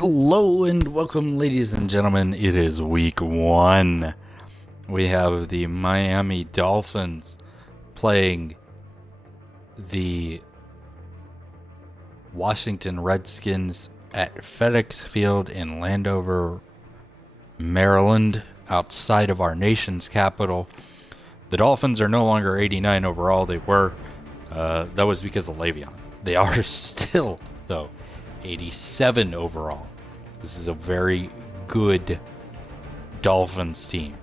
Hello and welcome, ladies and gentlemen. It is week 1. We have the Miami Dolphins playing the Washington Redskins at FedEx Field in Landover, Maryland, outside of our nation's capital. The Dolphins are no longer 89 overall. They were. That was because of Le'Veon. They are still, though, 87 overall. This is a very good Dolphins team.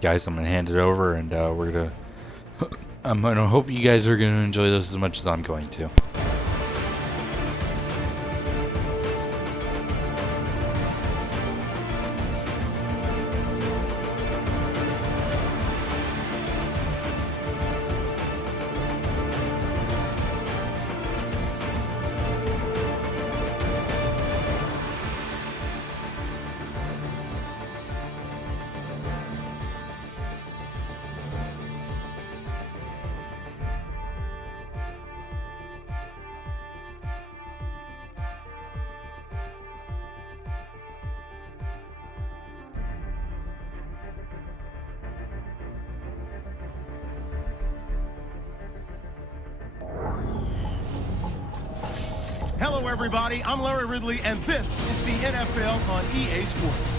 Guys, I'm going to hand it over, and I'm going to hope you guys are going to enjoy this as much as I'm going to. Hello, everybody. I'm Larry Ridley, and this is the NFL on EA Sports.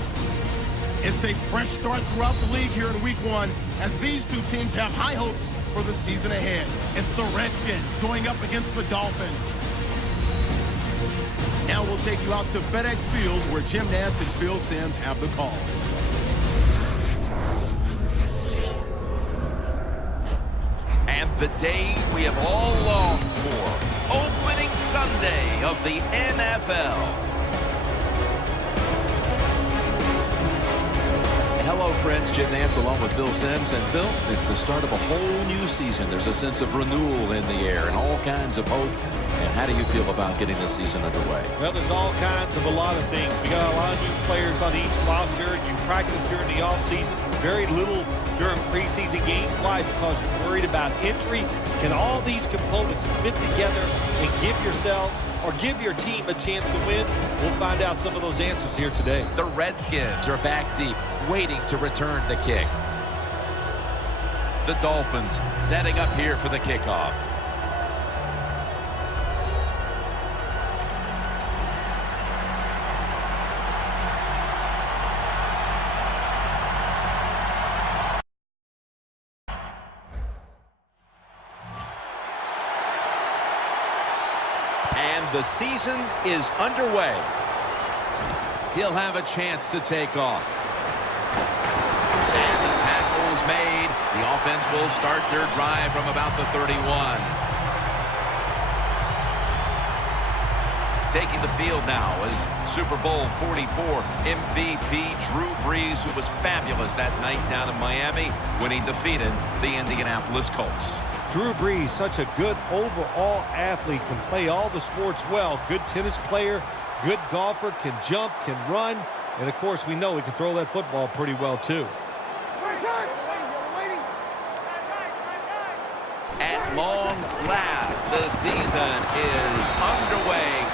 It's a fresh start throughout the league here in Week 1 as these two teams have high hopes for the season ahead. It's the Redskins going up against the Dolphins. Now we'll take you out to FedEx Field where Jim Nantz and Phil Simms have the call. And the day we have all longed for. Opening Sunday of the NFL. Hello, friends. Jim Nantz along with Phil Simms. And Phil, it's the start of a whole new season. There's a sense of renewal in the air and all kinds of hope. And how do you feel about getting this season underway? Well, there's all kinds of a lot of things. We got a lot of new players on each roster. You practice during the offseason, very little during preseason games. Why? Because you're worried about injury. Can all these components fit together and give yourselves or give your team a chance to win? We'll find out some of those answers here today. The Redskins are back deep, waiting to return the kick. The Dolphins setting up here for the kickoff. And the season is underway. He'll have a chance to take off. And the tackle is made. The offense will start their drive from about the 31. Taking the field now is Super Bowl 44 MVP Drew Brees, who was fabulous that night down in Miami when he defeated the Indianapolis Colts. Drew Brees, such a good overall athlete, can play all the sports well. Good tennis player, good golfer, can jump, can run. And, of course, we know he can throw that football pretty well, too. At long last, the season is underway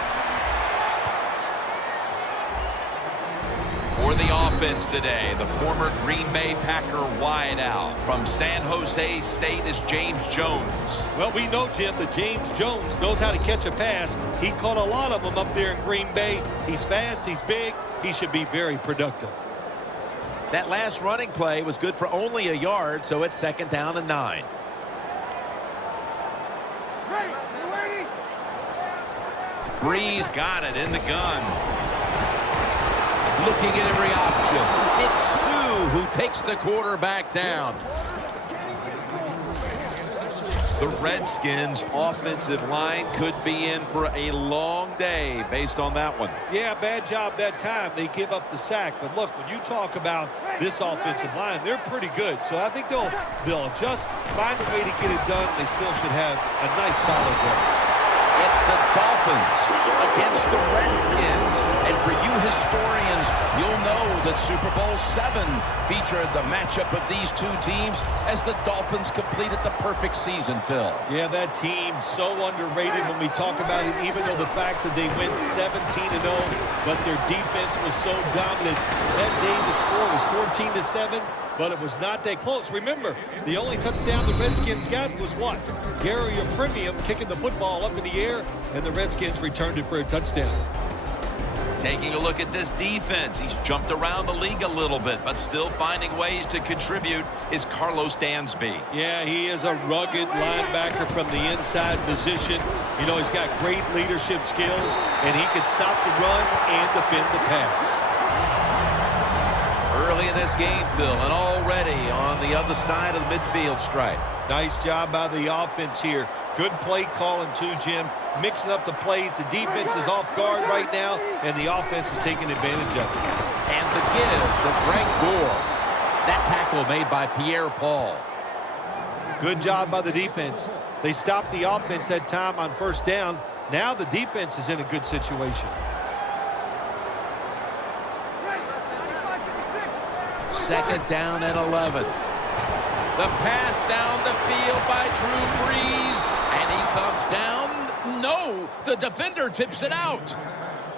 for the offense today. The former Green Bay Packer wideout from San Jose State is James Jones. Well, we know, Jim, that James Jones knows how to catch a pass. He caught a lot of them up there in Green Bay. He's fast, he's big, he should be very productive. That last running play was good for only a yard, so it's 2nd down and 9. Brees got it in the gun. Looking at every option. It's Sue who takes the quarterback down. The Redskins' offensive line could be in for a long day based on that one. Yeah, bad job that time. They give up the sack. But look, when you talk about this offensive line, they're pretty good. So I think they'll just find a way to get it done. They still should have a nice solid win. It's the Dolphins against the Redskins. And for you historians, you'll know that Super Bowl VII featured the matchup of these two teams as the Dolphins completed the perfect season, Phil. Yeah, that team so underrated when we talk about it, even though the fact that they went 17-0, but their defense was so dominant. That day the score was 14-7, but it was not that close. Remember, the only touchdown the Redskins got was what? Gary Premium kicking the football up in the air, and the Redskins returned it for a touchdown. Taking a look at this defense, he's jumped around the league a little bit, but still finding ways to contribute, is Carlos Dansby. Yeah, he is a rugged linebacker from the inside position. You know, he's got great leadership skills, and he can stop the run and defend the pass. Early in this game, Phil, and already on the other side of the midfield stripe. Nice job by the offense here. Good play calling too, Jim. Mixing up the plays. The defense is off guard right now, and the offense is taking advantage of it. And the give to Frank Gore. That tackle made by Pierre Paul. Good job by the defense. They stopped the offense that time on first down. Now the defense is in a good situation. Second down and 11. The pass down the field by Drew Brees. And he comes down. No, the defender tips it out.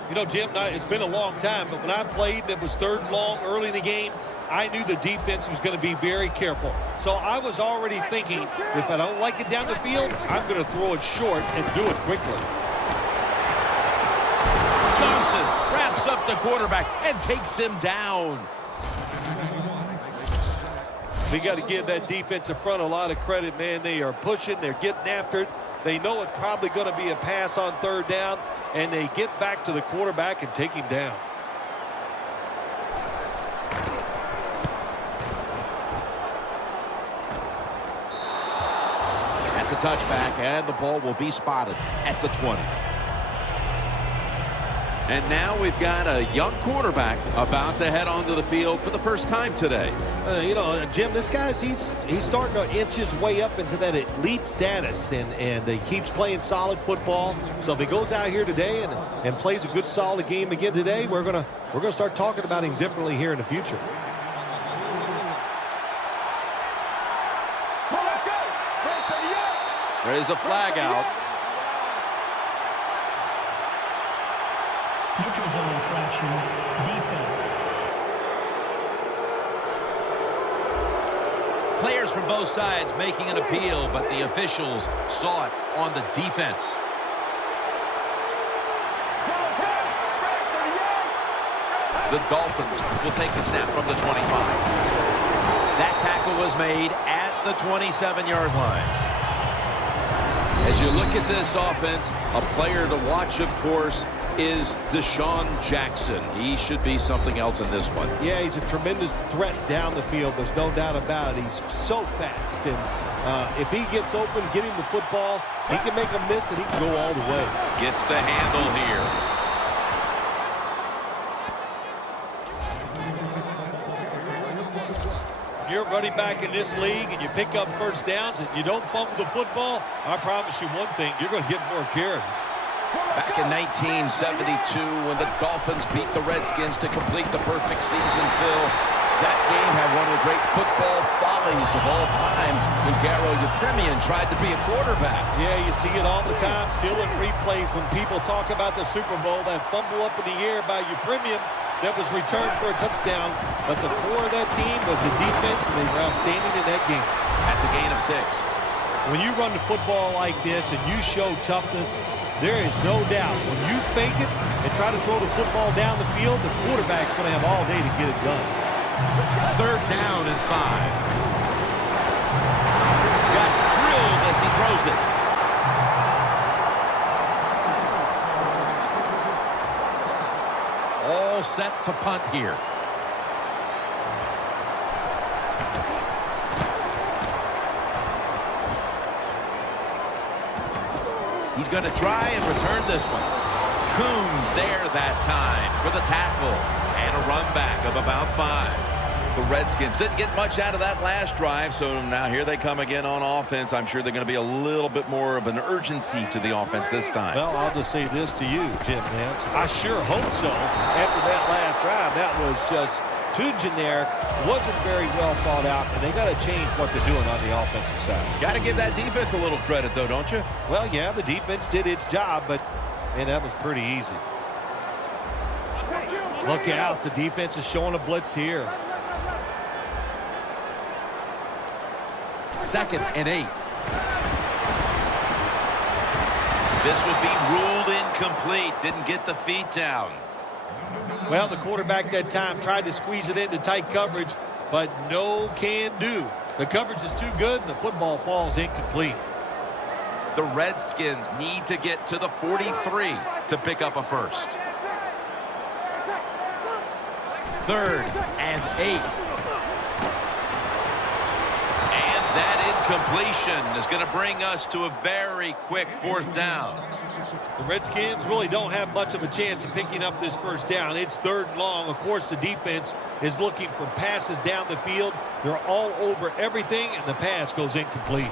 You know, Jim, it's been a long time, but when I played and it was third and long early in the game, I knew the defense was going to be very careful. So I was already thinking, if I don't like it down the field, I'm going to throw it short and do it quickly. Johnson wraps up the quarterback and takes him down. We got to give that defensive front a lot of credit, man. They are pushing. They're getting after it. They know it's probably going to be a pass on third down, and they get back to the quarterback and take him down. That's a touchback, and the ball will be spotted at the 20. And now we've got a young quarterback about to head onto the field for the first time today. You know, Jim, this guy's he's starting to inch his way up into that elite status, and he keeps playing solid football. So if he goes out here today and plays a good solid game again today, we're gonna start talking about him differently here in the future. There is a flag out. Neutral zone infraction, defense. Players from both sides making an appeal, but the officials saw it on the defense. The Dolphins will take the snap from the 25. That tackle was made at the 27-yard line. As you look at this offense, a player to watch, of course, is Deshaun Jackson. He should be something else in this one. Yeah, he's a tremendous threat down the field. There's no doubt about it. He's so fast, and if he gets open, get him the football, he can make a miss, and he can go all the way. Gets the handle here. You're running back in this league and you pick up first downs and you don't fumble the football, I promise you one thing, you're going to get more carries. Back in 1972, when the Dolphins beat the Redskins to complete the perfect season, Phil, that game had one of the great football follies of all time when Garo Yepremian tried to be a quarterback. Yeah, you see it all the time, still in replays when people talk about the Super Bowl, that fumble up in the air by Yepremian that was returned for a touchdown. But the core of that team was the defense, and they were outstanding in that game. That's a gain of 6. When you run the football like this and you show toughness, there is no doubt when you fake it and try to throw the football down the field, the quarterback's going to have all day to get it done. Third down and 5. Got drilled as he throws it. All set to punt here. He's going to try and return this one. Coombs there that time for the tackle. And a run back of about 5. The Redskins didn't get much out of that last drive, so now here they come again on offense. I'm sure they're going to be a little bit more of an urgency to the offense this time. Well, I'll just say this to you, Jim Nance. I sure hope so. After that last drive, that was just Tujin there wasn't very well thought out, and they got to change what they're doing on the offensive side. Got to give that defense a little credit, though, don't you? Well, yeah, the defense did its job, but, man, that was pretty easy. Look out. The defense is showing a blitz here. 2nd and 8. This would be ruled incomplete. Didn't get the feet down. Well, the quarterback that time tried to squeeze it into tight coverage, but no can do. The coverage is too good, and the football falls incomplete. The Redskins need to get to the 43 to pick up a first. 3rd and 8. And that incompletion is going to bring us to a very quick 4th down. The Redskins really don't have much of a chance of picking up this first down. It's 3rd and long. Of course, the defense is looking for passes down the field. They're all over everything, and the pass goes incomplete.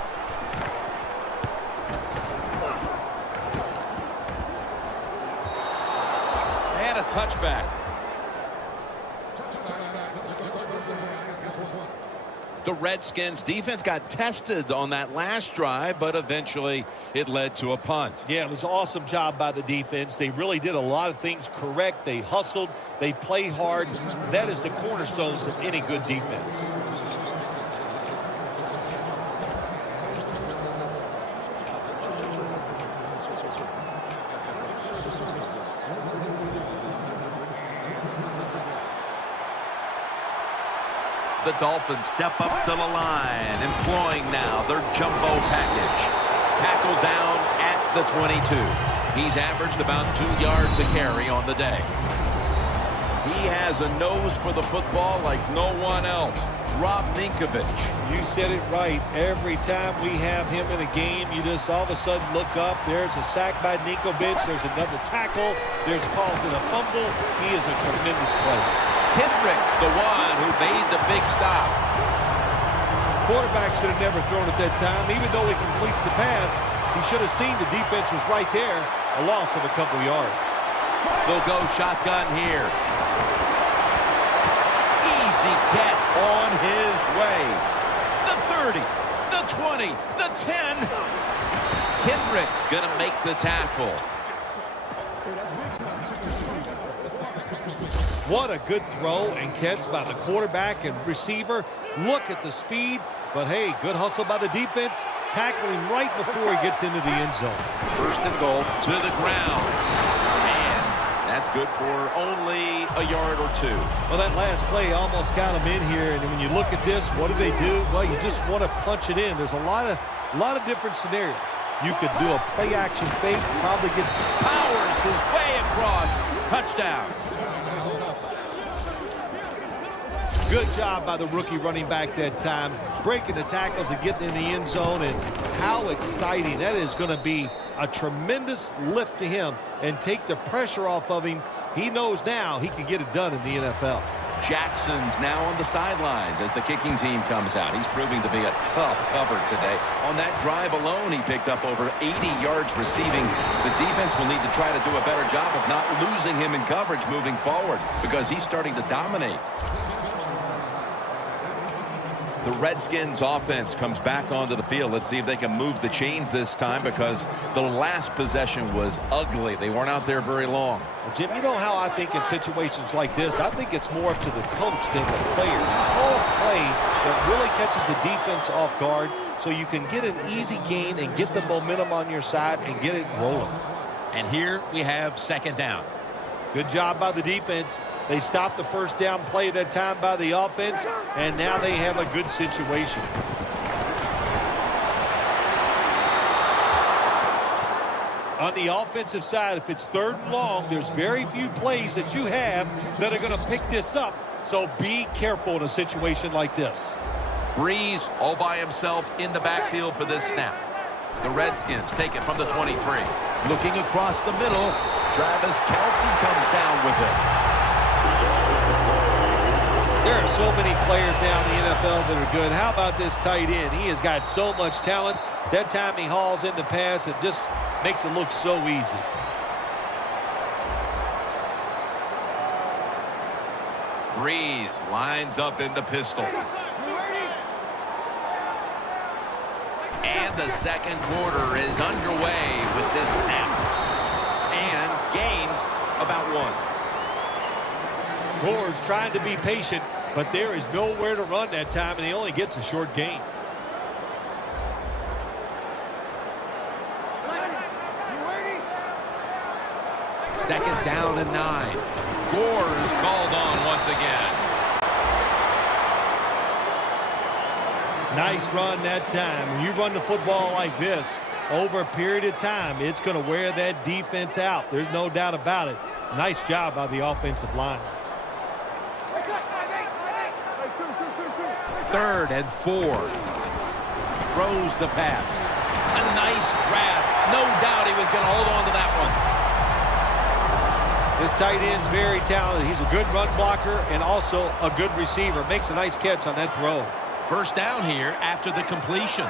And a touchback. The Redskins defense got tested on that last drive, but eventually it led to a punt. Yeah, it was an awesome job by the defense. They really did a lot of things correct. They hustled. They played hard. That is the cornerstones of any good defense. The Dolphins step up to the line, employing now their jumbo package. Tackle down at the 22. He's averaged about 2 yards a carry on the day. He has a nose for the football like no one else. Rob Ninkovich. You said it right. Every time we have him in a game, you just all of a sudden look up. There's a sack by Ninkovich. There's another tackle. There's causing a fumble. He is a tremendous player. Kendrick's the one who made the big stop. Quarterback should have never thrown at that time. Even though he completes the pass, he should have seen the defense was right there. A loss of a couple yards. They'll go shotgun here. Easy get on his way. The 30, the 20, the 10. Kendrick's going to make the tackle. What a good throw and catch by the quarterback and receiver. Look at the speed. But, hey, good hustle by the defense. Tackling right before he gets into the end zone. 1st and goal to the ground. And that's good for only a yard or 2. Well, that last play almost got him in here. And when you look at this, what do they do? Well, you just want to punch it in. There's a lot of different scenarios. You could do a play-action fake. Probably gets Powers his way across. Touchdown. Good job by the rookie running back that time, breaking the tackles and getting in the end zone. And how exciting. That is going to be a tremendous lift to him and take the pressure off of him. He knows now he can get it done in the NFL. Jackson's now on the sidelines as the kicking team comes out. He's proving to be a tough cover today. On that drive alone, he picked up over 80 yards receiving. The defense will need to try to do a better job of not losing him in coverage moving forward because he's starting to dominate. The Redskins offense comes back onto the field. Let's see if they can move the chains this time because the last possession was ugly. They weren't out there very long. Well, Jim, you know how I think in situations like this, I think it's more up to the coach than the players. Call a play that really catches the defense off guard so you can get an easy gain and get the momentum on your side and get it rolling. And here we have 2nd down. Good job by the defense. They stopped the first down play that time by the offense, and now they have a good situation. On the offensive side, if it's 3rd and long, there's very few plays that you have that are going to pick this up, so be careful in a situation like this. Breeze all by himself in the backfield for this snap. The Redskins take it from the 23. Looking across the middle, Travis Kelce comes down with it. There are so many players now in the NFL that are good. How about this tight end? He has got so much talent. That time he hauls in the pass, it just makes it look so easy. Breeze lines up in the pistol. And the second quarter is underway with this snap. And gains about 1. Gore's trying to be patient, but there is nowhere to run that time, and he only gets a short gain. Second down and 9. Gore is called on once again. Nice run that time. When you run the football like this over a period of time, it's going to wear that defense out. There's no doubt about it. Nice job by the offensive line. 3rd and 4. Throws the pass. A nice grab. No doubt he was going to hold on to that one. This tight end's very talented. He's a good run blocker and also a good receiver. Makes a nice catch on that throw. First down here after the completion.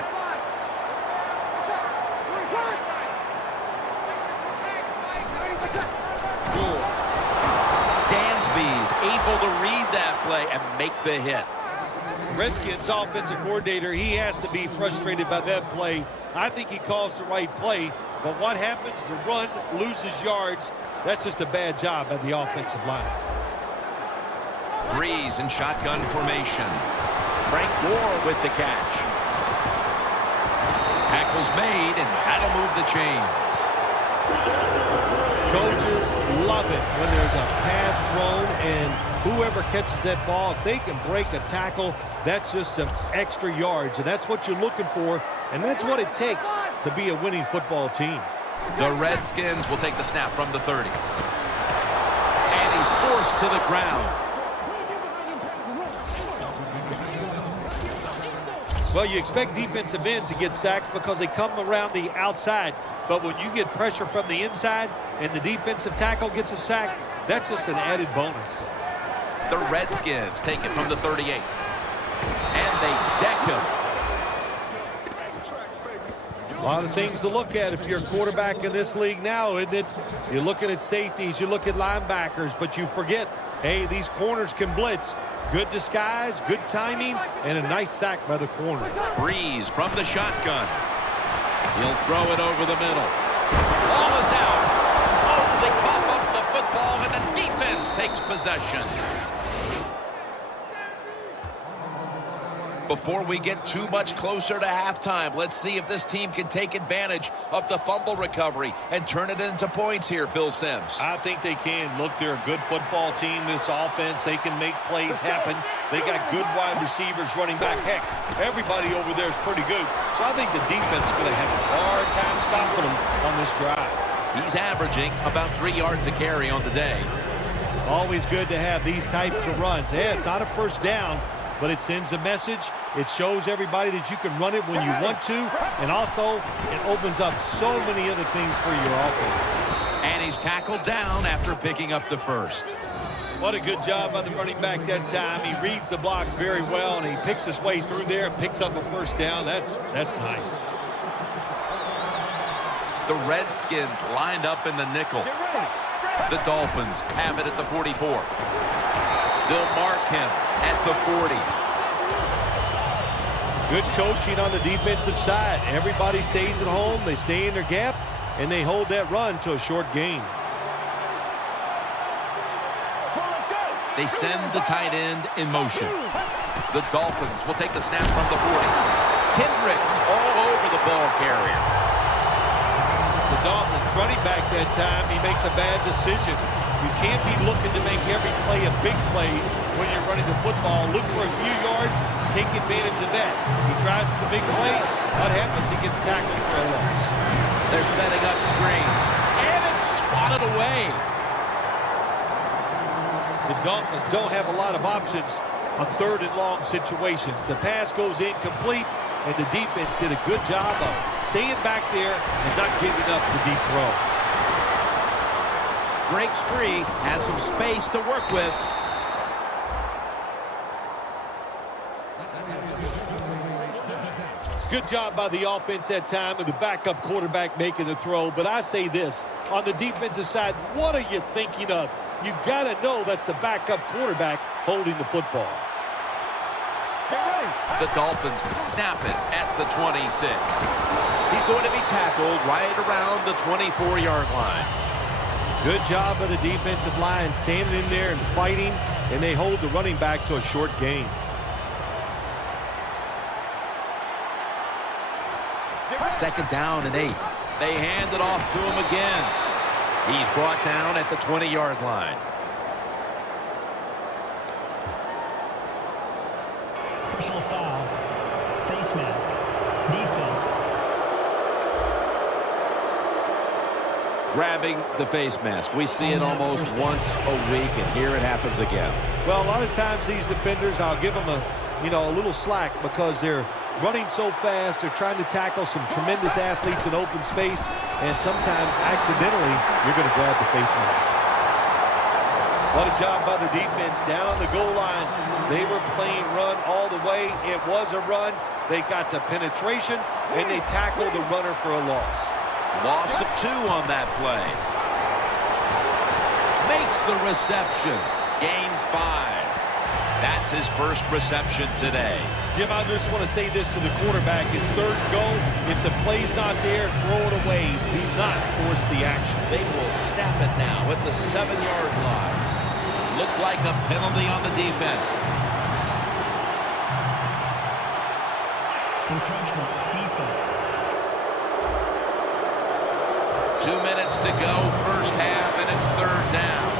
Dansby's able to read that play and make the hit. Redskins offensive coordinator, he has to be frustrated by that play. I think he calls the right play, but what happens? The run loses yards. That's just a bad job by the offensive line. Breeze in shotgun formation. Frank Gore with the catch. Tackle's made, and that'll move the chains. Coaches love it when there's a pass thrown, and whoever catches that ball, if they can break a tackle, that's just some extra yards, and that's what you're looking for, and that's what it takes to be a winning football team. The Redskins will take the snap from the 30. And he's forced to the ground. Well, you expect defensive ends to get sacks because they come around the outside. But when you get pressure from the inside and the defensive tackle gets a sack, that's just an added bonus. The Redskins take it from the 38. And they deck him. A lot of things to look at if you're a quarterback in this league now, isn't it? You're looking at safeties, you look at linebackers, but you forget, hey, these corners can blitz. Good disguise, good timing, and a nice sack by the corner. Breeze from the shotgun. He'll throw it over the middle. Ball is out. Oh, they cough up the football, and the defense takes possession. Before we get too much closer to halftime, let's see if this team can take advantage of the fumble recovery and turn it into points here, Phil Simms. I think they can. Look, they're a good football team, this offense. They can make plays happen. They got good wide receivers running back. Heck, everybody over there is pretty good. So I think the defense is going to have a hard time stopping them on this drive. He's averaging about 3 yards a carry on the day. Always good to have these types of runs. Yeah, it's not a first down, but it sends a message. It shows everybody that you can run it when you want to, and also it opens up so many other things for your offense. And he's tackled down after picking up the first. What a good job by the running back that time. He reads the blocks very well, and he picks his way through there and picks up a first down. That's nice. The Redskins lined up in the nickel. The Dolphins have it at the 44. They'll mark him at the 40. Good coaching on the defensive side. Everybody stays at home. They stay in their gap, and they hold that run to a short gain. They send the tight end in motion. The Dolphins will take the snap from the 40. Kendricks all over the ball carrier. The Dolphins running back that time, he makes a bad decision. You can't be looking to make every play a big play when you're running the football. Look for a few yards, take advantage of that. He tries the big play. What happens? He gets tackled for a loss. They're setting up screen. And it's spotted away. The Dolphins don't have a lot of options on 3rd and long situations. The pass goes incomplete, and the defense did a good job of staying back there and not giving up the deep throw. Breaks free, has some space to work with. Good job by the offense that time and the backup quarterback making the throw. But I say this, on the defensive side, what are you thinking of? you got to know that's the backup quarterback holding the football. The Dolphins snap it at the 26. He's going to be tackled right around the 24-yard line. Good job by the defensive line standing in there and fighting, and they hold the running back to a short gain. Second down and 8. They hand it off to him again. He's brought down at the 20-yard line. Personal foul. Face mask. Defense. Grabbing the face mask. We see it almost once a week, and here it happens again. Well, a lot of times these defenders, I'll give them a little slack because they're running so fast. They're trying to tackle some tremendous athletes in open space, and sometimes accidentally you're going to grab the face mask. What a job by the defense down on the goal line. They were playing run all the way. It was a run. They got the penetration, and they tackled the runner for a loss. Loss of 2 on that play. Makes the reception. Gains 5. That's his first reception today. Jim, I just want to say this to the quarterback. It's third and goal. If the play's not there, throw it away. Do not force the action. They will snap it now at the 7-yard line. Looks like a penalty on the defense. Encroachment. Defense. 2 minutes to go, first half, and it's third down.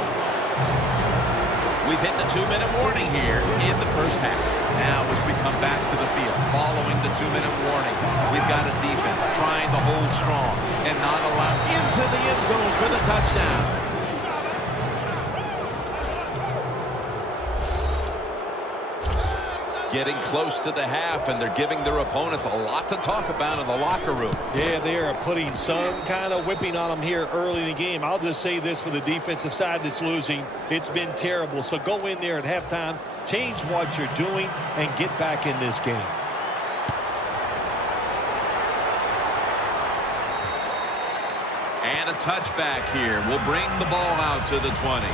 We've hit the 2-minute warning here in the first half. Now as we come back to the field, following the 2-minute warning, we've got a defense trying to hold strong and not allow into the end zone for the touchdown. Getting close to the half, and they're giving their opponents a lot to talk about in the locker room. Yeah, they are putting some kind of whipping on them here early in the game. I'll just say this for the defensive side that's losing. It's been terrible. So go in there at halftime, change what you're doing, and get back in this game. And a touchback here will bring the ball out to the 20.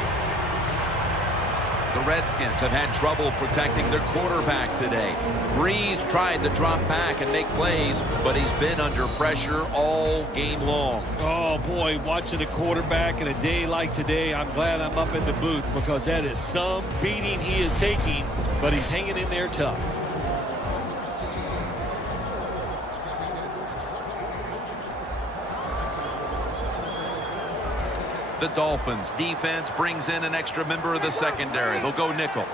The Redskins have had trouble protecting their quarterback today. Breeze tried to drop back and make plays, but he's been under pressure all game long. Oh, boy, watching a quarterback in a day like today, I'm glad I'm up in the booth because that is some beating he is taking, but he's hanging in there tough. The Dolphins defense brings in an extra member of the secondary. They'll go nickel.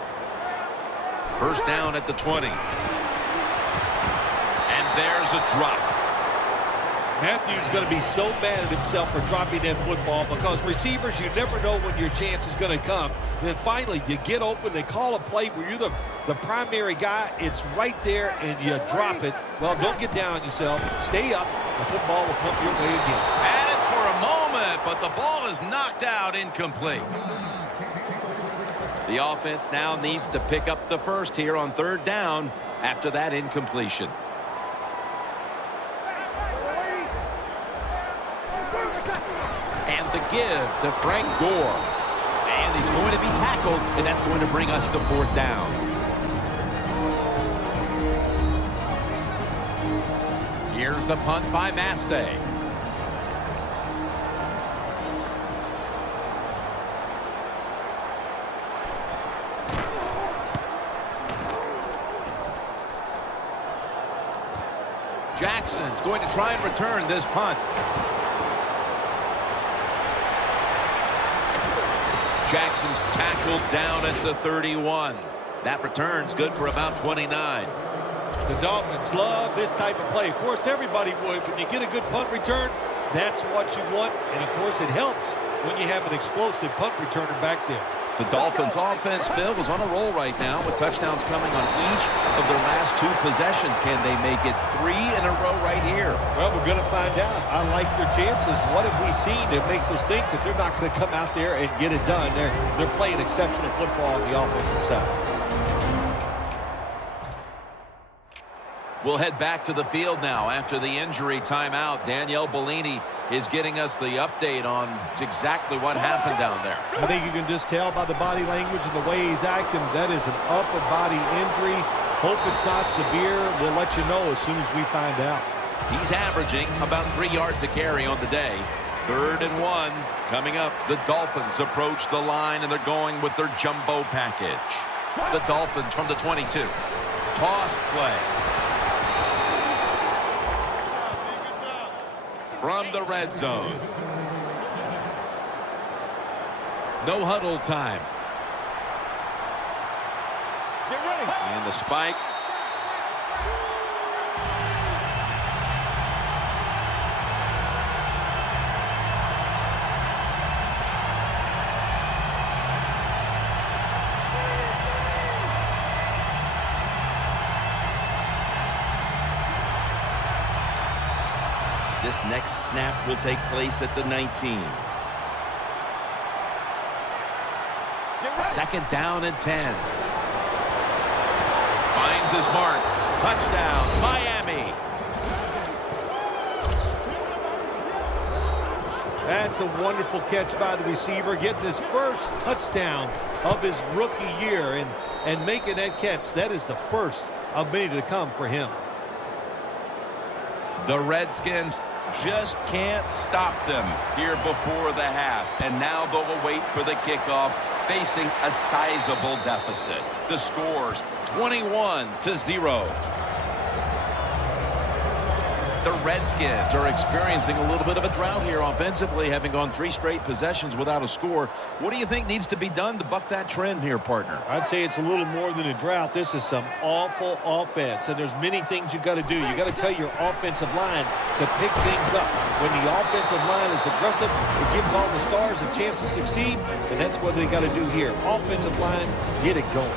First down at the 20. And there's a drop. Matthew's going to be so mad at himself for dropping that football because receivers, you never know when your chance is going to come. And then finally, you get open, they call a play where you're the primary guy. It's right there, and you drop it. Well, don't get down on yourself. Stay up. The football will come your way again. Had it for a moment, but the ball is knocked out incomplete. The offense now needs to pick up the first here on third down after that incompletion. And the give to Frank Gore. And he's going to be tackled, and that's going to bring us to fourth down. Here's the punt by Mastay. Jackson's going to try and return this punt. Jackson's tackled down at the 31. That return's good for about 29. The Dolphins love this type of play. Of course, everybody would. When you get a good punt return, that's what you want. And, of course, it helps when you have an explosive punt returner back there. The Dolphins offense, Phil, is on a roll right now with touchdowns coming on each of their last 2 possessions. Can they make it 3 in a row right here? Well, we're going to find out. I like their chances. What have we seen that makes us think that they're not going to come out there and get it done? They're playing exceptional football on the offensive side. We'll head back to the field now after the injury timeout. Danielle Bellini is getting us the update on exactly what happened down there. I think you can just tell by the body language and the way he's acting that is an upper body injury. Hope it's not severe. We'll let you know as soon as we find out. He's averaging about 3 yards a carry on the day. 3rd and 1 coming up. The Dolphins approach the line, and they're going with their jumbo package. The Dolphins from the 22. Toss play. From the red zone. No huddle time. Get ready. And the spike. This next snap will take place at the 19. 2nd down and 10. Finds his mark. Touchdown, Miami. That's a wonderful catch by the receiver, getting his first touchdown of his rookie year and making that catch. That is the first of many to come for him. The Redskins just can't stop them here before the half. And now they'll wait for the kickoff, facing a sizable deficit. The score's 21-0. The Redskins are experiencing a little bit of a drought here offensively, having gone 3 straight possessions without a score. What do you think needs to be done to buck that trend here, partner? I'd say it's a little more than a drought. This is some awful offense, and there's many things you've got to do. You got to tell your offensive line to pick things up. When the offensive line is aggressive, it gives all the stars a chance to succeed, and that's what they got to do here. Offensive line, get it going.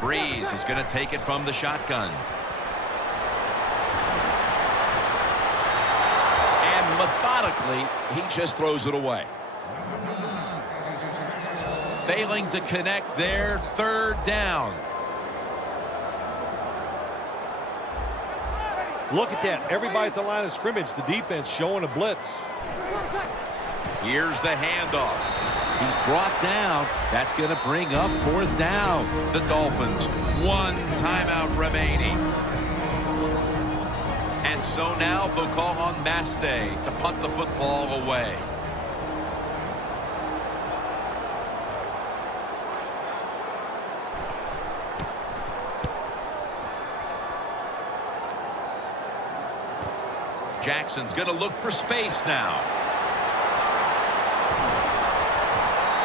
Breeze is going to take it from the shotgun. And methodically, he just throws it away. Failing to connect there, 3rd down. Look at that. Everybody at the line of scrimmage, the defense showing a blitz. Here's the handoff. He's brought down. That's going to bring up 4th down. The Dolphins, 1 timeout remaining. And so now they'll call on Mastay to punt the football away. Jackson's going to look for space now.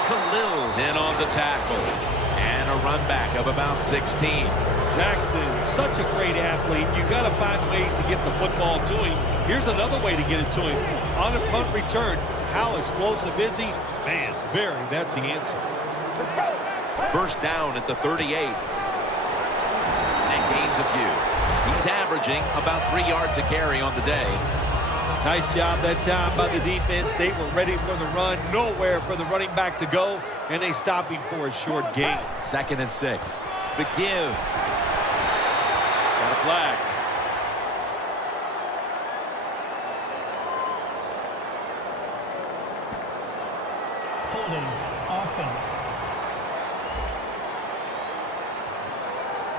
Khalil's in on the tackle. And a run back of about 16. Jackson, such a great athlete. You got to find ways to get the football to him. Here's another way to get it to him. On a punt return, how explosive is he? Man, that's the answer. Let's go. 1st down at the 38. And gains a few. He's averaging about 3 yards a carry on the day. Nice job that time by the defense. They were ready for the run. Nowhere for the running back to go. And they stop him for a short gain. 2nd and 6. The give. Got a flag. Holding offense.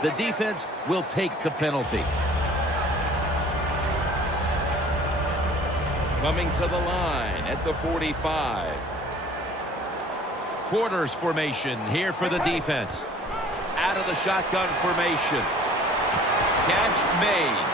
The defense will take the penalty. Coming to the line at the 45. Quarters formation here for the defense. Out of the shotgun formation. Catch made.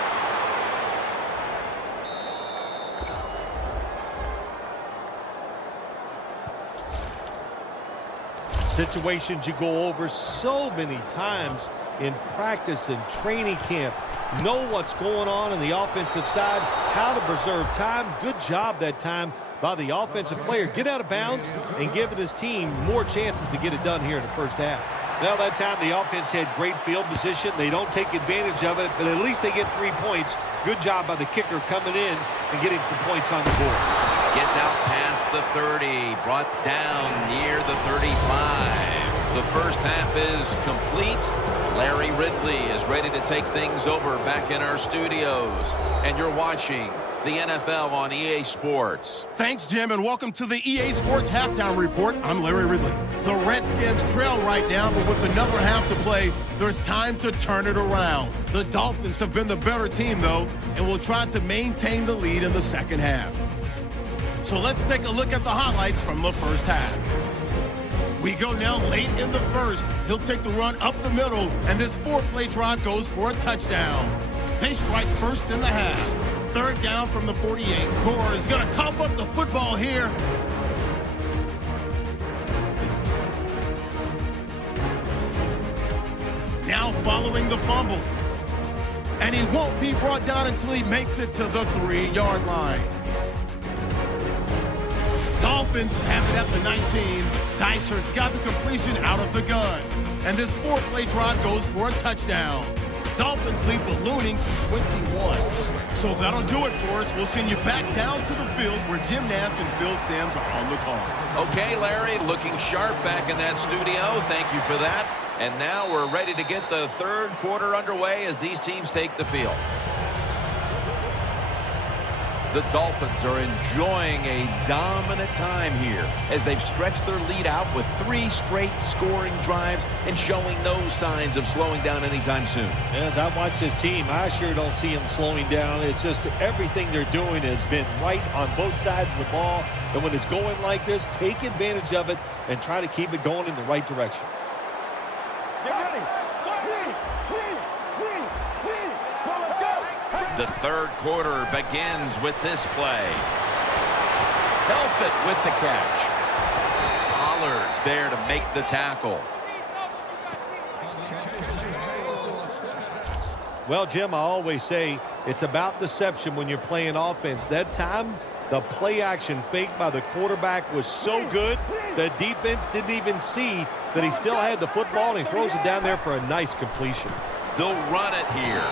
Situations you go over so many times in practice and training camp. Know what's going on the offensive side, how to preserve time. Good job that time by the offensive player. Get out of bounds and give his team more chances to get it done here in the 1st half. Well, that time the offense had great field position. They don't take advantage of it, but at least they get 3 points Good job by the kicker coming in and getting some points on the board. Gets out past the 30, brought down near the 35. The first half is complete. Larry Ridley is ready to take things over back in our studios. And you're watching the NFL on EA Sports. Thanks, Jim, and welcome to the EA Sports Halftime Report. I'm Larry Ridley. The Redskins trail right now, but with another half to play, there's time to turn it around. The Dolphins have been the better team, though, and will try to maintain the lead in the second half. So let's take a look at the highlights from the first half. We go now late in the first. He'll take the run up the middle, and this 4-play drive goes for a touchdown. They strike first in the half. Third down from the 48. Gore is going to cough up the football here. Now following the fumble. And he won't be brought down until he makes it to the 3-yard line. Dolphins have it at the 19. Dysart's got the completion out of the gun. And this 4-play drive goes for a touchdown. Dolphins lead ballooning to 21. So that'll do it for us. We'll send you back down to the field where Jim Nance and Phil Simms are on the call. Okay, Larry, looking sharp back in that studio. Thank you for that. And now we're ready to get the third quarter underway as these teams take the field. The Dolphins are enjoying a dominant time here as they've stretched their lead out with 3 straight scoring drives and showing no signs of slowing down anytime soon. As I watch this team, I sure don't see them slowing down. It's just everything they're doing has been right on both sides of the ball. And when it's going like this, take advantage of it and try to keep it going in the right direction. The third quarter begins with this play. Helfet with the catch. Pollard's there to make the tackle. Well, Jim, I always say it's about deception when you're playing offense. That time, the play action fake by the quarterback was so good, the defense didn't even see that he still had the football, and he throws it down there for a nice completion. They'll run it here.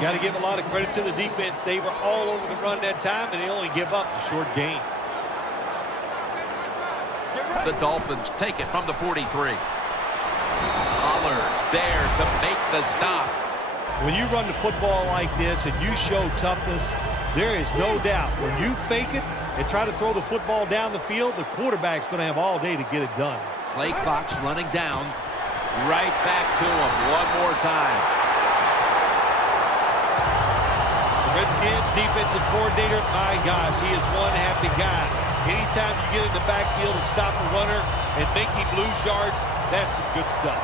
Got to give a lot of credit to the defense. They were all over the run that time, and they only give up a short gain. The Dolphins take it from the 43. Pollard's there to make the stop. When you run the football like this and you show toughness, there is no doubt when you fake it and try to throw the football down the field, the quarterback's going to have all day to get it done. Play clock's running down. Right back to him one more time. Redskins defensive coordinator, my gosh, he is one happy guy. Anytime you get in the backfield and stop a runner and make him lose yards, that's some good stuff.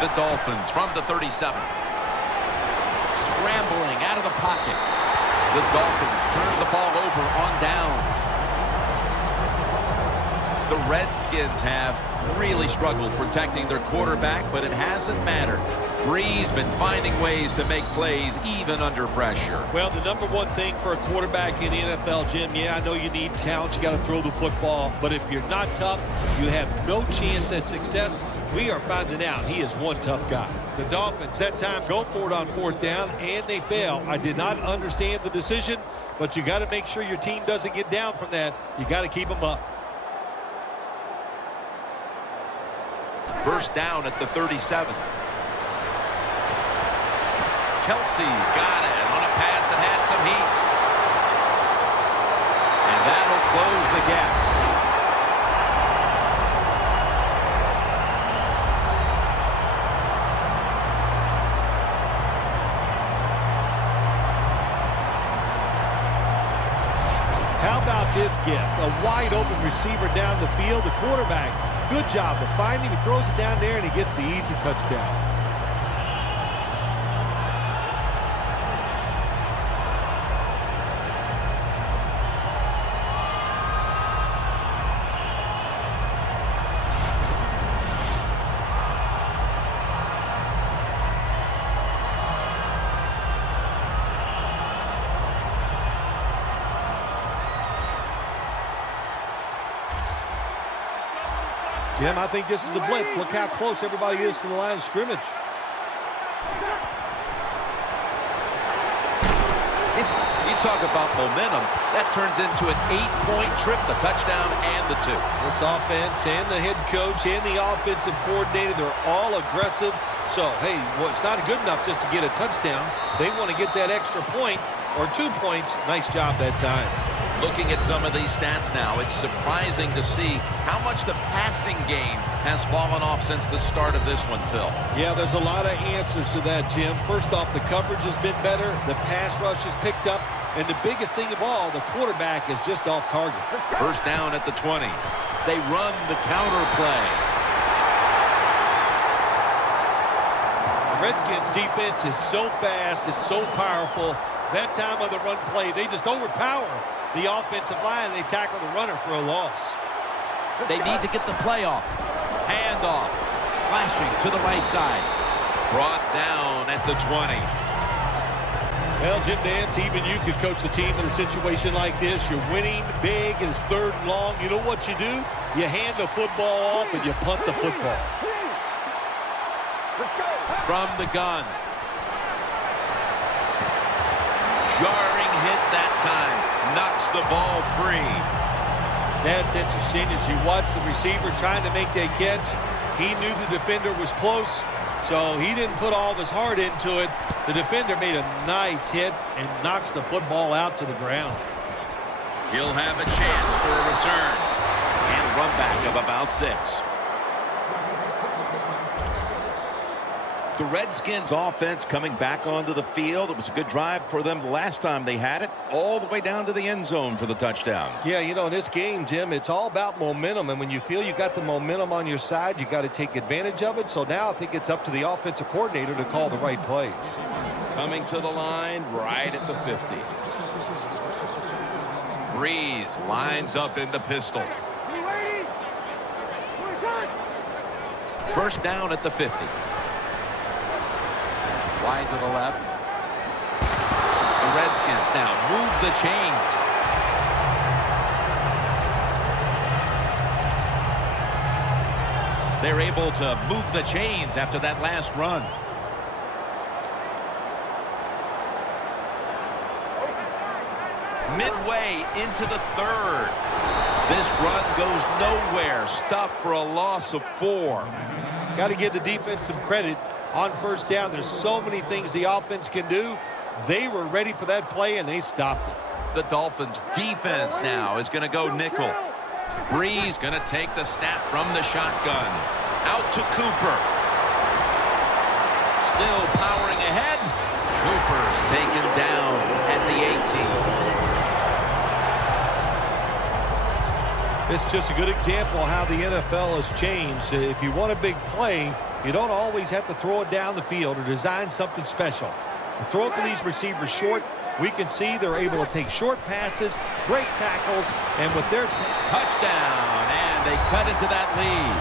The Dolphins from the 37. Scrambling out of the pocket. The Dolphins turn the ball over on downs. The Redskins have really struggled protecting their quarterback, but it hasn't mattered. Bree's been finding ways to make plays even under pressure. Well, the number one thing for a quarterback in the NFL, Jim, yeah, I know you need talent. You got to throw the football. But if you're not tough, you have no chance at success. We are finding out he is one tough guy. The Dolphins that time go for it on 4th down, and they fail. I did not understand the decision, but you got to make sure your team doesn't get down from that. You got to keep them up. First down at the 37. Kelsey's got it on a pass that had some heat. And that'll close the gap. How about this gift? A wide open receiver down the field. The quarterback, good job of finding him. He throws it down there and he gets the easy touchdown. Jim, I think this is a blitz. Look how close everybody is to the line of scrimmage. You talk about momentum. That turns into an 8-point trip, the touchdown and the 2. This offense and the head coach and the offensive coordinator, they're all aggressive. So, hey, well, it's not good enough just to get a touchdown. They want to get that extra point or 2 points. Nice job that time. Looking at some of these stats now, it's surprising to see how much the passing game has fallen off since the start of this one, Phil. Yeah, there's a lot of answers to that, Jim. First off, the coverage has been better. The pass rush has picked up. And the biggest thing of all, the quarterback is just off target. First down at the 20. They run the counter play. The Redskins defense is so fast and so powerful. That time on the run play, they just overpower the offensive line, and they tackle the runner for a loss. They need to get the play off. Hand off. Slashing to the right side. Brought down at the 20. Well, Jim Nance, even you could coach the team in a situation like this. You're winning big, and it's 3rd and long. You know what you do? You hand the football off, and you punt the football. Let's go. From the gun. Jarring hit that time. Knocks the ball free. That's interesting. As you watch the receiver trying to make that catch, he knew the defender was close, so he didn't put all of his heart into it. The defender made a nice hit and knocks the football out to the ground. He'll have a chance for a return. And run back of about 6. The Redskins offense coming back onto the field. It was a good drive for them the last time they had it, all the way down to the end zone for the touchdown. Yeah, you know, in this game, Jim, it's all about momentum. And when you feel you got the momentum on your side, you got to take advantage of it. So now I think it's up to the offensive coordinator to call the right plays. Coming to the line right at the 50. Breeze lines up in the pistol. First down at the 50. Wide to the left. The Redskins now move the chains. They're able to move the chains after that last run. Midway into the 3rd. This run goes nowhere. Stopped for a loss of 4. Got to give the defense some credit. On first down, there's so many things the offense can do. They were ready for that play, and they stopped it. The Dolphins' defense now is going to go nickel. Breeze going to take the snap from the shotgun. Out to Cooper. Still powering ahead. Cooper's taken down at the 18. It's just a good example of how the NFL has changed. If you want a big play, you don't always have to throw it down the field or design something special. To throw it to these receivers short, we can see they're able to take short passes, great tackles, and with their touchdown, and they cut into that lead.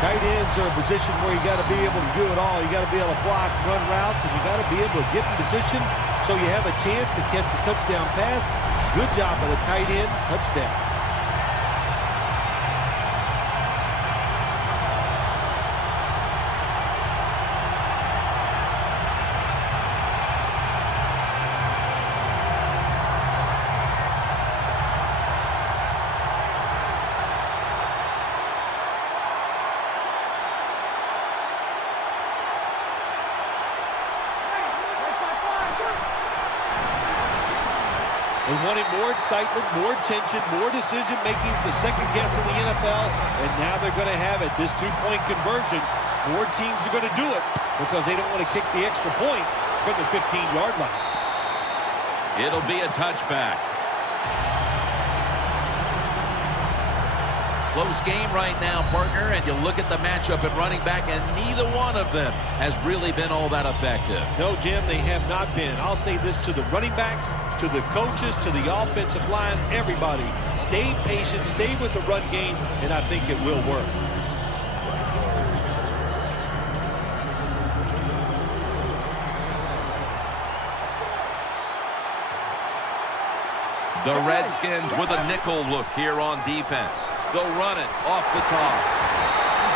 Tight ends are a position where you got to be able to do it all. You got to be able to block, run routes, and you got to be able to get in position so you have a chance to catch the touchdown pass. Good job by the tight end. Touchdown. They wanted more excitement, more tension, more decision-making. It's the second guess in the NFL, and now they're going to have it. This 2-point conversion, more teams are going to do it because they don't want to kick the extra point from the 15-yard line. It'll be a touchback. Close game right now, partner, and you look at the matchup at running back, and neither one of them has really been all that effective. No, Jim, they have not been. I'll say this to the running backs, to the coaches, to the offensive line, everybody. Stay patient, stay with the run game, and I think it will work. The Redskins with a nickel look here on defense. They'll run it off the toss.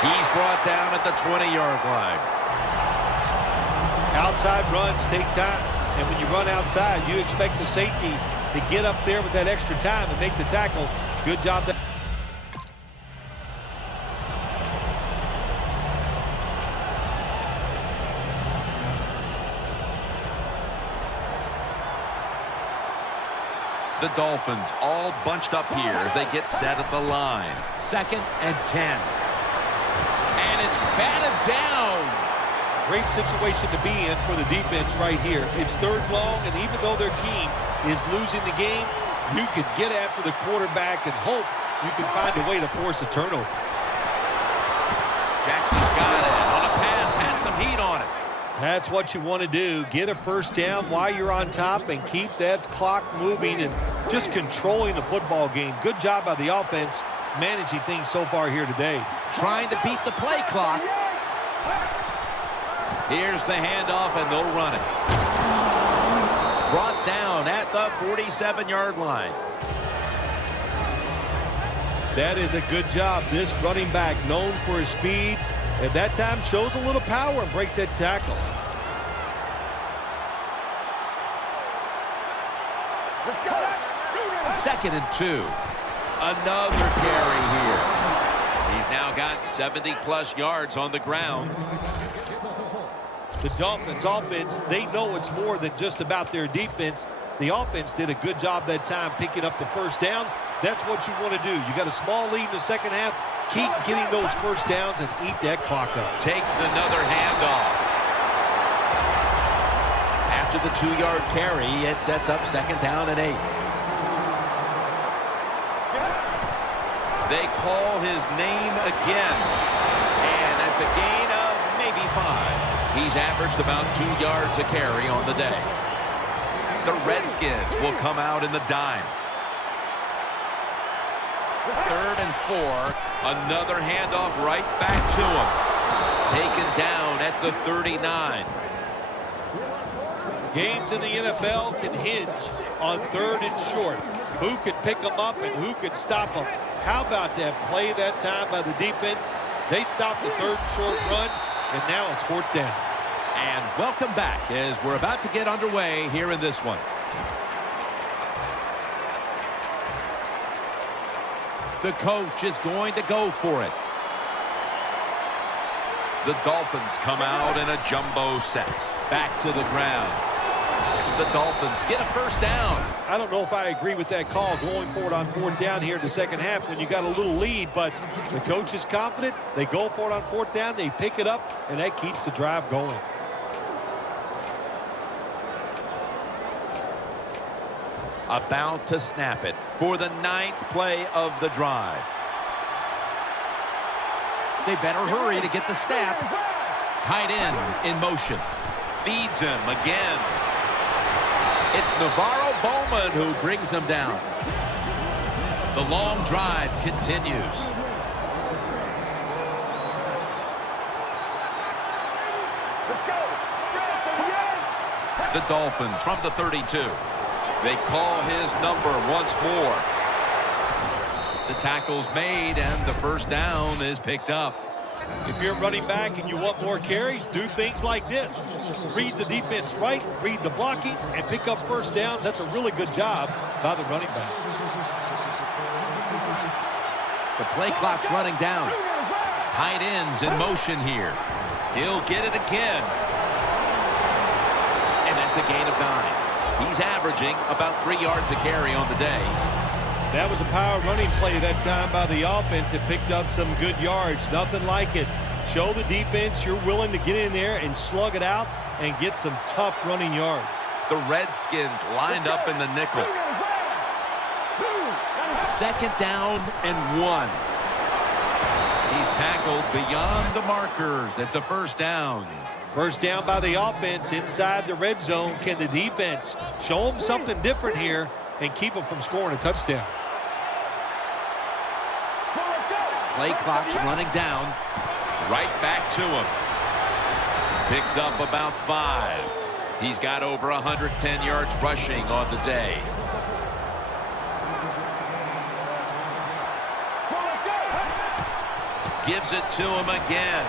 He's brought down at the 20-yard line. Outside runs take time. And when you run outside, you expect the safety to get up there with that extra time and make the tackle. Good job there. The Dolphins all bunched up here as they get set at the line. 2nd and 10. And it's batted down. Great situation to be in for the defense right here. It's 3rd long, and even though their team is losing the game, you can get after the quarterback and hope you can find a way to force a turnover. Jackson's got it on a pass, had some heat on it. That's what you want to do. Get a first down while you're on top and keep that clock moving and just controlling the football game. Good job by the offense managing things so far here today. Trying to beat the play clock. Here's the handoff, and they'll run it. Brought down at the 47-yard line. That is a good job. This running back, known for his speed, at that time shows a little power and breaks that tackle. Let's go. 2nd and 2. Another carry here. He's now got 70-plus yards on the ground. The Dolphins offense, they know it's more than just about their defense. The offense did a good job that time picking up the first down. That's what you want to do. You got a small lead in the second half. Keep getting those first downs and eat that clock up. Takes another handoff. After the 2-yard carry, it sets up 2nd down and 8. They call his name again. And that's a gain of maybe 5. He's averaged about 2 yards a carry on the day. The Redskins will come out in the dime. 3rd and 4. Another handoff right back to him. Taken down at the 39. Games in the NFL can hinge on 3rd and short. Who can pick them up and who can stop them? How about that play that time by the defense? They stopped the 3rd and short run, and now it's 4th down. And welcome back as we're about to get underway here in this one. The coach is going to go for it. The Dolphins come out in a jumbo set. Back to the ground. The Dolphins get a first down. I don't know if I agree with that call going forward on 4th down here in the second half when you got a little lead, but the coach is confident. They go for it on 4th down. They pick it up, and that keeps the drive going. About to snap it for the 9th play of the drive. They better hurry to get the snap. Tight end in motion. Feeds him again. It's Navarro Bowman who brings him down. The long drive continues. Let's go. The Dolphins from the 32. They call his number once more. The tackle's made, and the first down is picked up. If you're running back and you want more carries, do things like this. Read the defense right, read the blocking, and pick up first downs. That's a really good job by the running back. The play clock's running down. Tight ends in motion here. He'll get it again. And that's a gain of 9. He's averaging about 3 yards a carry on the day. That was a power running play that time by the offense. It picked up some good yards. Nothing like it. Show the defense you're willing to get in there and slug it out and get some tough running yards. The Redskins lined up in the nickel. 2nd down and 1. He's tackled beyond the markers. It's a first down. First down by the offense inside the red zone. Can the defense show them something different here and keep them from scoring a touchdown? Play clock's running down. Right back to him. Picks up about 5. He's got over 110 yards rushing on the day. Gives it to him again.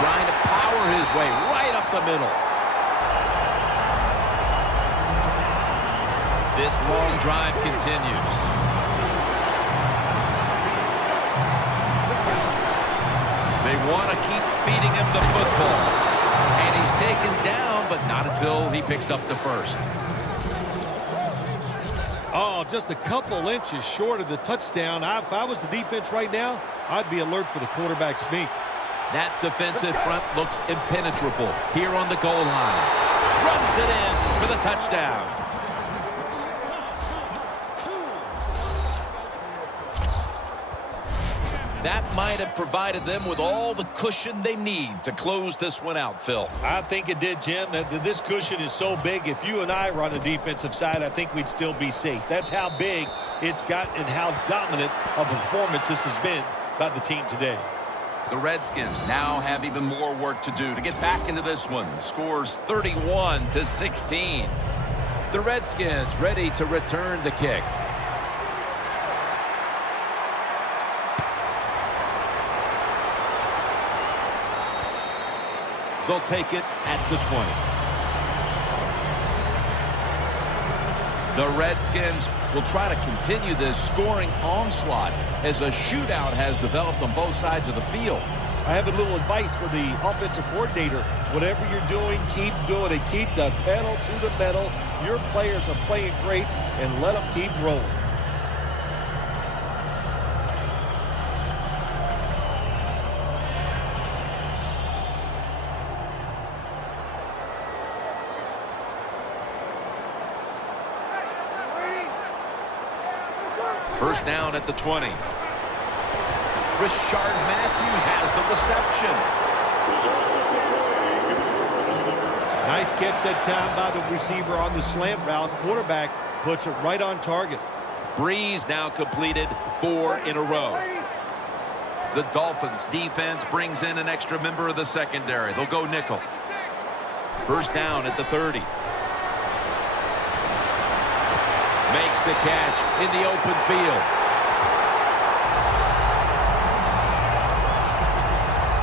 Trying to power his way right up the middle. This long drive continues. They want to keep feeding him the football. And he's taken down, but not until he picks up the first. Oh, just a couple inches short of the touchdown. If I was the defense right now, I'd be alert for the quarterback sneak. That defensive front looks impenetrable here on the goal line. Runs it in for the touchdown. That might have provided them with all the cushion they need to close this one out, Phil. I think it did, Jim. This cushion is so big, if you and I were on the defensive side, I think we'd still be safe. That's how big it's got and how dominant a performance this has been by the team today. The Redskins now have even more work to do to get back into this one. The score's 31-16. The Redskins ready to return the kick. They'll take it at the 20. The Redskins will try to continue this scoring onslaught as a shootout has developed on both sides of the field. I have a little advice for the offensive coordinator. Whatever you're doing, keep doing it. Keep the pedal to the metal. Your players are playing great, and let them keep rolling. First down at the 20. Rishard Matthews has the reception. Nice catch that time by the receiver on the slant route. Quarterback puts it right on target. Breeze now completed 4 in a row. The Dolphins defense brings in an extra member of the secondary. They'll go nickel. First down at the 30. Makes the catch in the open field.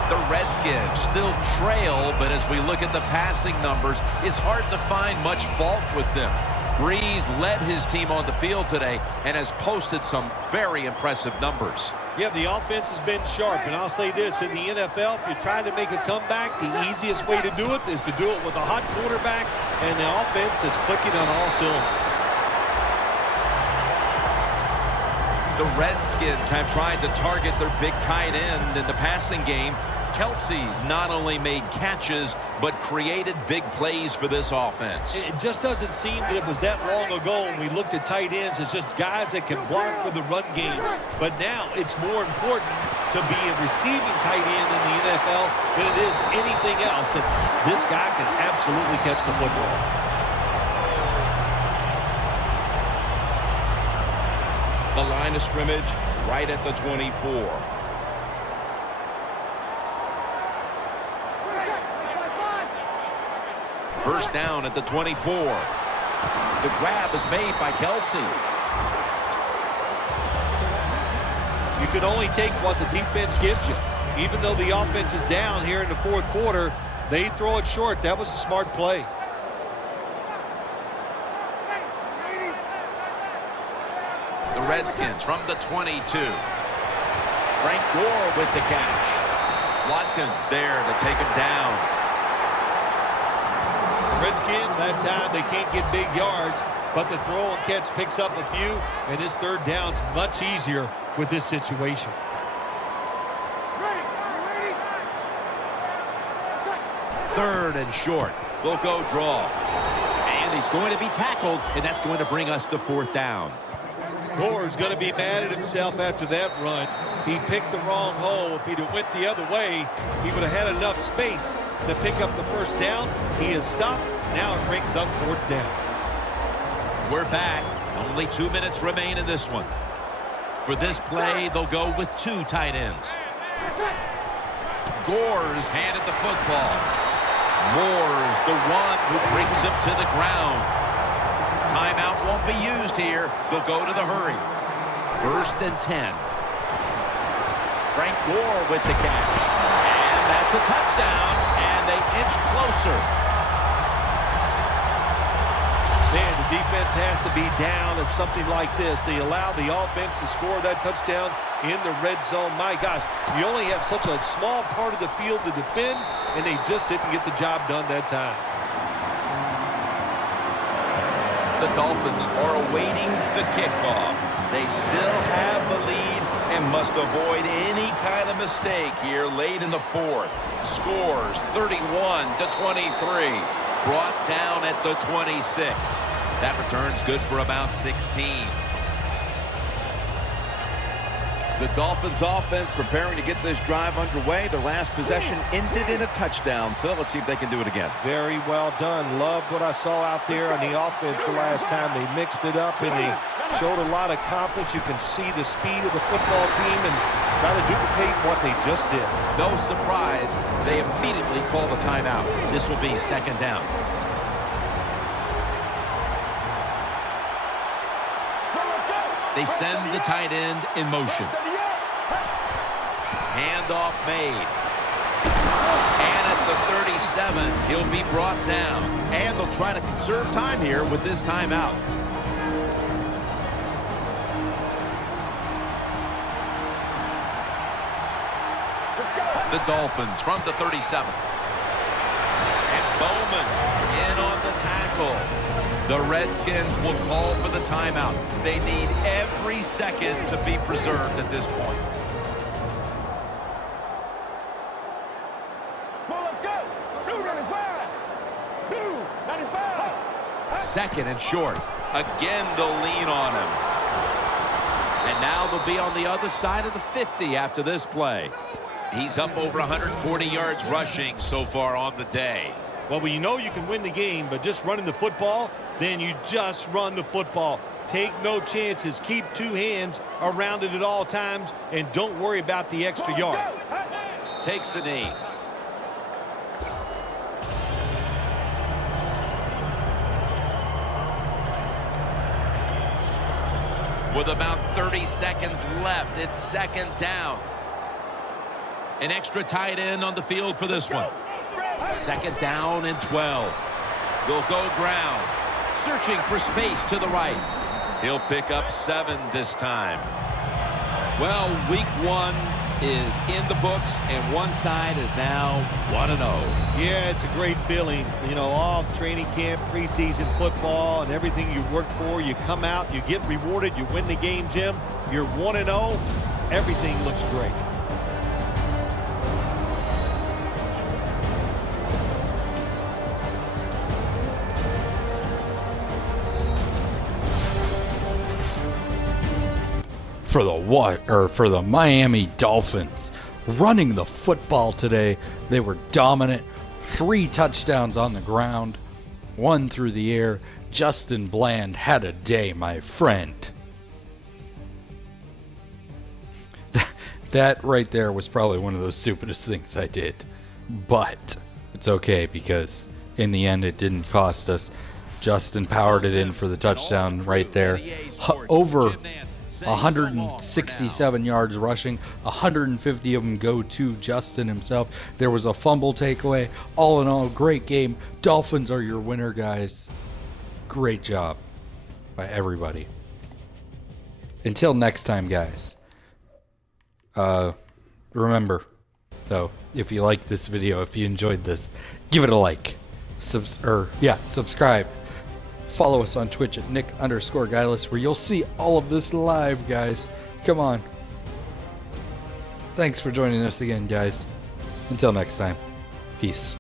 The Redskins still trail, but as we look at the passing numbers, it's hard to find much fault with them. Breeze led his team on the field today and has posted some very impressive numbers. Yeah, the offense has been sharp, and I'll say this, in the NFL, if you're trying to make a comeback, the easiest way to do it is to do it with a hot quarterback and the offense that's clicking on all cylinders. The Redskins have tried to target their big tight end in the passing game. Kelsey's not only made catches, but created big plays for this offense. It just doesn't seem that it was that long ago when we looked at tight ends as just guys that can block for the run game. But now it's more important to be a receiving tight end in the NFL than it is anything else. And this guy can absolutely catch the football. The line of scrimmage right at the 24. First down at the 24. The grab is made by Kelsey. You can only take what the defense gives you. Even though the offense is down here in the fourth quarter, they throw it short. That was a smart play. The Redskins from the 22. Frank Gore with the catch. Watkins there to take him down. Redskins, that time they can't get big yards, but the throw and catch picks up a few, and his third down's much easier with this situation. Third and short. They'll go draw. And he's going to be tackled, and that's going to bring us to fourth down. Gore's going to be mad at himself after that run. He picked the wrong hole. If he'd have went the other way, he would have had enough space to pick up the first down. He is stopped. Now it brings up fourth down. We're back. Only 2 minutes remain in this one. For this play, they'll go with 2 tight ends. Gore's handed the football. Moore's the one who brings him to the ground. Timeout won't be used here. They'll go to the hurry. First and 10. Frank Gore with the catch. And that's a touchdown, and they inch closer. Man, the defense has to be down at something like this. They allow the offense to score that touchdown in the red zone. My gosh, you only have such a small part of the field to defend, and they just didn't get the job done that time. The Dolphins are awaiting the kickoff. They still have the lead and must avoid any kind of mistake here late in the fourth. Scores 31-23. Brought down at the 26. That return's good for about 16. The Dolphins offense preparing to get this drive underway. Their last possession ended in a touchdown. Phil, let's see if they can do it again. Very well done. Loved what I saw out there on the offense the last time. They mixed it up and they showed a lot of confidence. You can see the speed of the football team and try to duplicate what they just did. No surprise, they immediately call the timeout. This will be second down. They send the tight end in motion. Handoff made. And at the 37, he'll be brought down. And they'll try to conserve time here with this timeout. The Dolphins from the 37. And Bowman in on the tackle. The Redskins will call for the timeout. They need every second to be preserved at this point. Second and short. Again, they'll lean on him. And now they'll be on the other side of the 50 after this play. He's up over 140 yards rushing so far on the day. Well, when you know you can win the game, but just running the football, then you just run the football. Take no chances. Keep two hands around it at all times, and don't worry about the extra yard. Takes the knee. With about 30 seconds left, it's second down. An extra tight end on the field for this one. Second down and 12. They'll go ground. Searching for space to the right. He'll pick up 7 this time. Well, week 1 is in the books, and one side is now 1-0. Yeah, it's a great feeling. You know, all training camp, preseason football, and everything you work for, you come out, you get rewarded, you win the game, Jim. You're 1-0. Everything looks great. For the Miami Dolphins running the football today. They were dominant. 3 touchdowns on the ground, 1 through the air. Justin Bland had a day, my friend. That right there was probably one of the stupidest things I did, but it's okay because in the end it didn't cost us. Justin powered it in for the touchdown right there. Over 167 yards rushing, 150 of them go to Justin himself. There was a fumble takeaway. All in all, great game. Dolphins are your winner, guys. Great job by everybody. Until next time, guys. Remember, though, if you like this video, if you enjoyed this, give it a like. Subscribe. Follow us on Twitch at Nick_Guileless, where you'll see all of this live, guys. Come on. Thanks for joining us again, guys. Until next time. Peace.